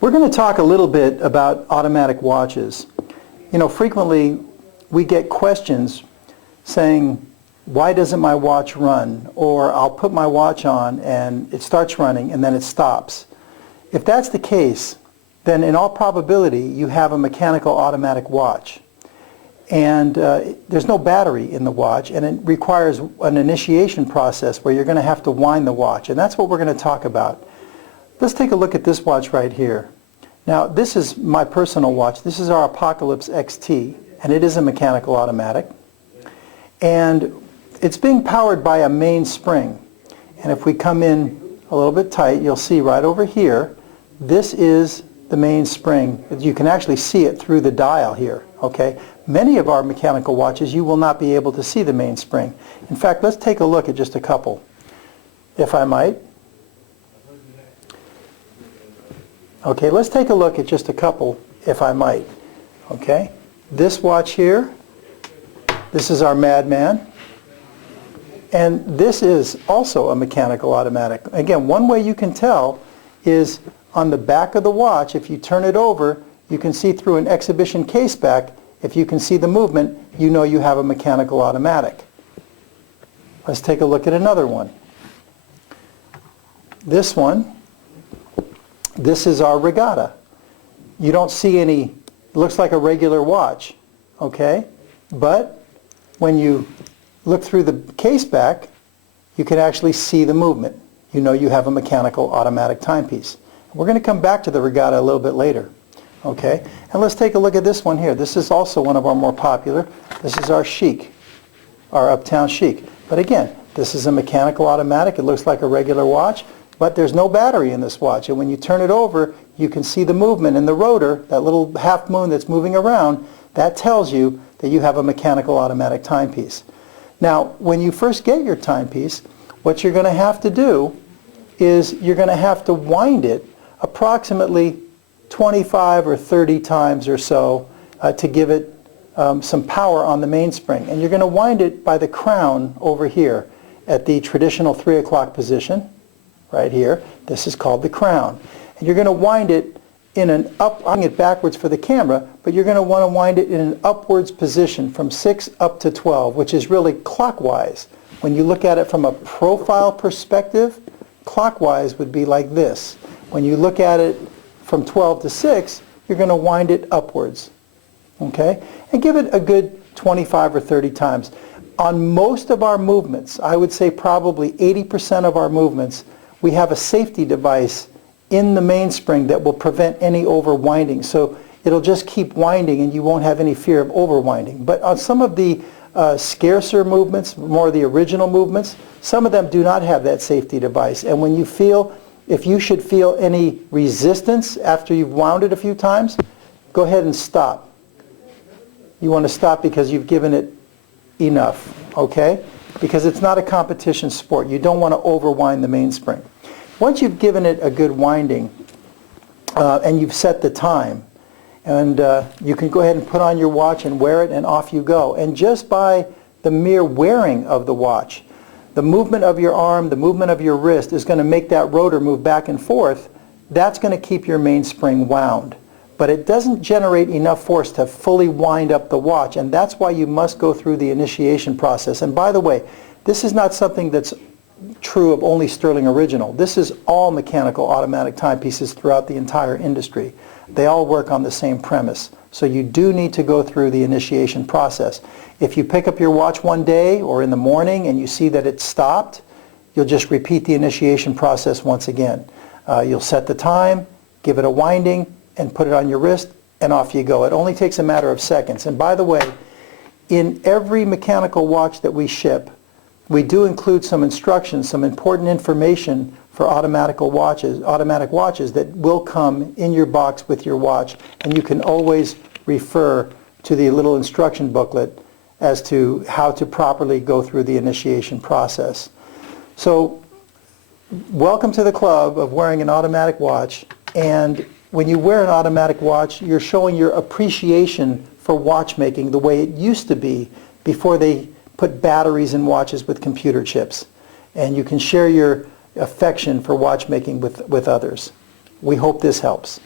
We're going to talk a little bit about automatic watches. You know, frequently we get questions saying, why doesn't my watch run? Or I'll put my watch on and it starts running and then it stops. If that's the case, then in all probability you have a mechanical automatic watch. And there's no battery in the watch, and it requires an initiation process where you're going to have to wind the watch. And that's what we're going to talk about. Let's take a look at this watch right here. Now, this is my personal watch. This is our Apocalypse XT, and it is a mechanical automatic. And it's being powered by a mainspring. And if we come in a little bit tight, you'll see right over here, this is the mainspring. You can actually see it through the dial here, okay? Many of our mechanical watches, you will not be able to see the mainspring. In fact, let's take a look at just a couple, if I might. Okay, let's take a look at just a couple, if I might. Okay, this watch here, this is our Madman, and this is also a mechanical automatic. Again, one way you can tell is on the back of the watch. If you turn it over, you can see through an exhibition case back. If you can see the movement, you know you have a mechanical automatic. Let's take a look at another one. This one, this is our Regatta. You don't see any, it looks like a regular watch, okay? But when you look through the case back, you can actually see the movement. You know you have a mechanical automatic timepiece. We're going to come back to the Regatta a little bit later, okay? And let's take a look at this one here. This is also one of our more popular. This is our Chic, our Uptown Chic. But again, this is a mechanical automatic. It looks like a regular watch, but there's no battery in this watch. And when you turn it over, you can see the movement in the rotor, that little half moon that's moving around. That tells you that you have a mechanical automatic timepiece. Now, when you first get your timepiece, what you're going to have to do is you're going to have to wind it approximately 25 or 30 times or so to give it some power on the mainspring. And you're going to wind it by the crown over here at the traditional 3 o'clock position, right here. This is called the crown. And you're going to wind it in an up, I'm it backwards for the camera, but you're going to want to wind it in an upwards position from 6 up to 12, which is really clockwise. When you look at it from a profile perspective, clockwise would be like this. When you look at it from 12 to 6, you're going to wind it upwards, okay? And give it a good 25 or 30 times. On most of our movements, I would say probably 80% of our movements, we have a safety device in the mainspring that will prevent any overwinding. So it'll just keep winding and you won't have any fear of overwinding. But on some of the scarcer movements, more the original movements, some of them do not have that safety device. And when you feel, if you should feel any resistance after you've wound it a few times, go ahead and stop. You want to stop because you've given it enough, okay? Because it's not a competition sport. You don't want to overwind the mainspring. Once you've given it a good winding and you've set the time, and you can go ahead and put on your watch and wear it and off you go. And just by the mere wearing of the watch, the movement of your arm, the movement of your wrist is going to make that rotor move back and forth. That's going to keep your mainspring wound. But it doesn't generate enough force to fully wind up the watch, and that's why you must go through the initiation process. And by the way, this is not something that's true of only Stuhrling Original. This is all mechanical automatic timepieces throughout the entire industry. They all work on the same premise. So you do need to go through the initiation process. If you pick up your watch one day or in the morning and you see that it's stopped, you'll just repeat the initiation process once again. You'll set the time, give it a winding, and put it on your wrist, and off you go. It only takes a matter of seconds. And by the way, in every mechanical watch that we ship, we do include some instructions, some important information for automatic watches that will come in your box with your watch, and you can always refer to the little instruction booklet as to how to properly go through the initiation process. So, welcome to the club of wearing an automatic watch, and when you wear an automatic watch, you're showing your appreciation for watchmaking the way it used to be before they put batteries in watches with computer chips. And you can share your affection for watchmaking with others. We hope this helps.